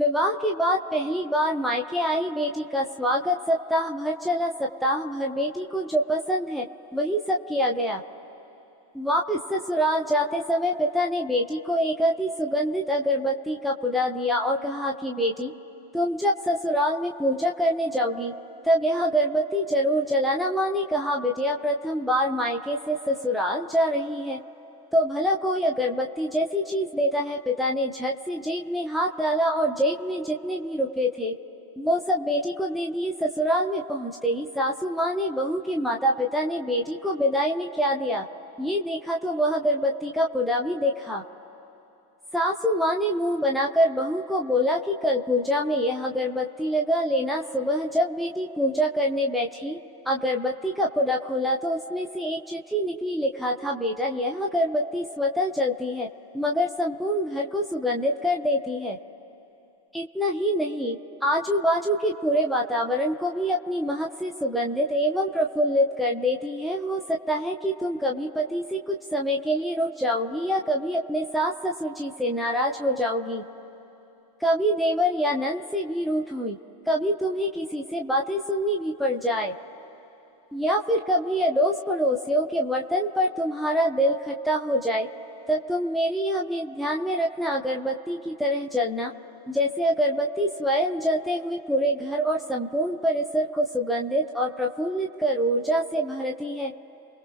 विवाह के बाद पहली बार मायके आई बेटी का स्वागत सप्ताह भर चला। सप्ताह भर बेटी को जो पसंद है वही सब किया गया। वापस ससुराल जाते समय पिता ने बेटी को एक अति सुगंधित अगरबत्ती का पुडा दिया और कहा कि बेटी, तुम जब ससुराल में पूजा करने जाओगी तब यह अगरबत्ती जरूर जलाना। माँ ने कहा, बिटिया प्रथम बार मायके से ससुराल जा रही है तो भला कोई अगरबत्ती जैसी चीज देता है। पिता ने झट से जेब में हाथ डाला और जेब में जितने भी रुपए थे वो सब बेटी को दे दिए। ससुराल में पहुंचते ही सासू माँ ने बहू के माता पिता ने बेटी को विदाई में क्या दिया ये देखा तो वह अगरबत्ती का पुडा भी देखा। सासू माँ ने मुंह बनाकर बहू को बोला कि कल पूजा में यह अगरबत्ती लगा लेना। सुबह जब बेटी पूजा करने बैठी, अगरबत्ती का पुडा खोला तो उसमें से एक चिट्ठी निकली। लिखा था, बेटा यह अगरबत्ती स्वतः जलती है मगर संपूर्ण घर को सुगंधित कर देती है। इतना ही नहीं, आजू बाजू के पूरे वातावरण को भी अपनी महक से सुगंधित एवं प्रफुल्लित कर देती है। हो सकता है कि तुम कभी पति से कुछ समय के लिए रुक जाओगी या कभी अपने सास ससुर जी से नाराज हो जाओगी, कभी देवर या नंद से भी रूठ हुई, कभी तुम्हें किसी से बातें सुननी भी पड़ जाए या फिर कभी अड़ोस पड़ोसियों के बर्तन पर तुम्हारा दिल खट्टा हो जाए, तब तुम मेरी यह भी ध्यान में रखना, अगरबत्ती की तरह जलना। जैसे अगरबत्ती स्वयं जलते हुए पूरे घर और संपूर्ण परिसर को सुगंधित और प्रफुल्लित कर ऊर्जा से भरती है,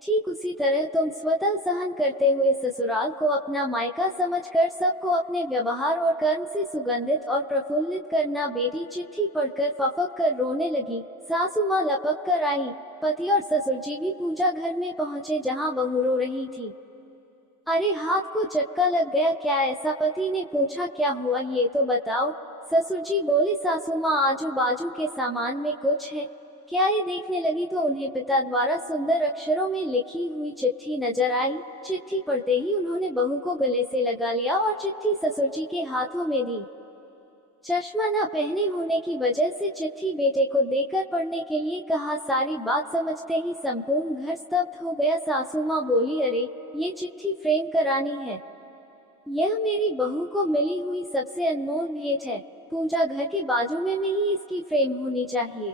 ठीक उसी तरह तुम स्वतः सहन करते हुए ससुराल को अपना मायका समझकर सबको अपने व्यवहार और कर्म से सुगंधित और प्रफुल्लित करना। बेटी चिट्ठी पढ़कर फफक कर रोने लगी। सासू माँ लपक कर आई। पति और ससुर जी भी पूजा घर में पहुँचे जहाँ बहू रो रही थी। अरे हाथ को चक्का लग गया क्या? ऐसा पति ने पूछा। क्या हुआ ये तो बताओ। ससुर जी बोले, सासू माँ आजू बाजू के सामान में कुछ है क्या? ये देखने लगी तो उन्हें पिता द्वारा सुंदर अक्षरों में लिखी हुई चिट्ठी नजर आई। चिट्ठी पढ़ते ही उन्होंने बहू को गले से लगा लिया और चिट्ठी ससुर जी के हाथों में दी। चश्मा न पहने होने की वजह से चिट्ठी बेटे को देकर पढ़ने के लिए कहा। सारी बात समझते ही संपूर्ण घर स्तब्ध हो गया। सासू माँ बोली, अरे ये चिट्ठी फ्रेम करानी है, यह मेरी बहू को मिली हुई सबसे अनमोल भेंट है। पूजा घर के बाजू में ही इसकी फ्रेम होनी चाहिए।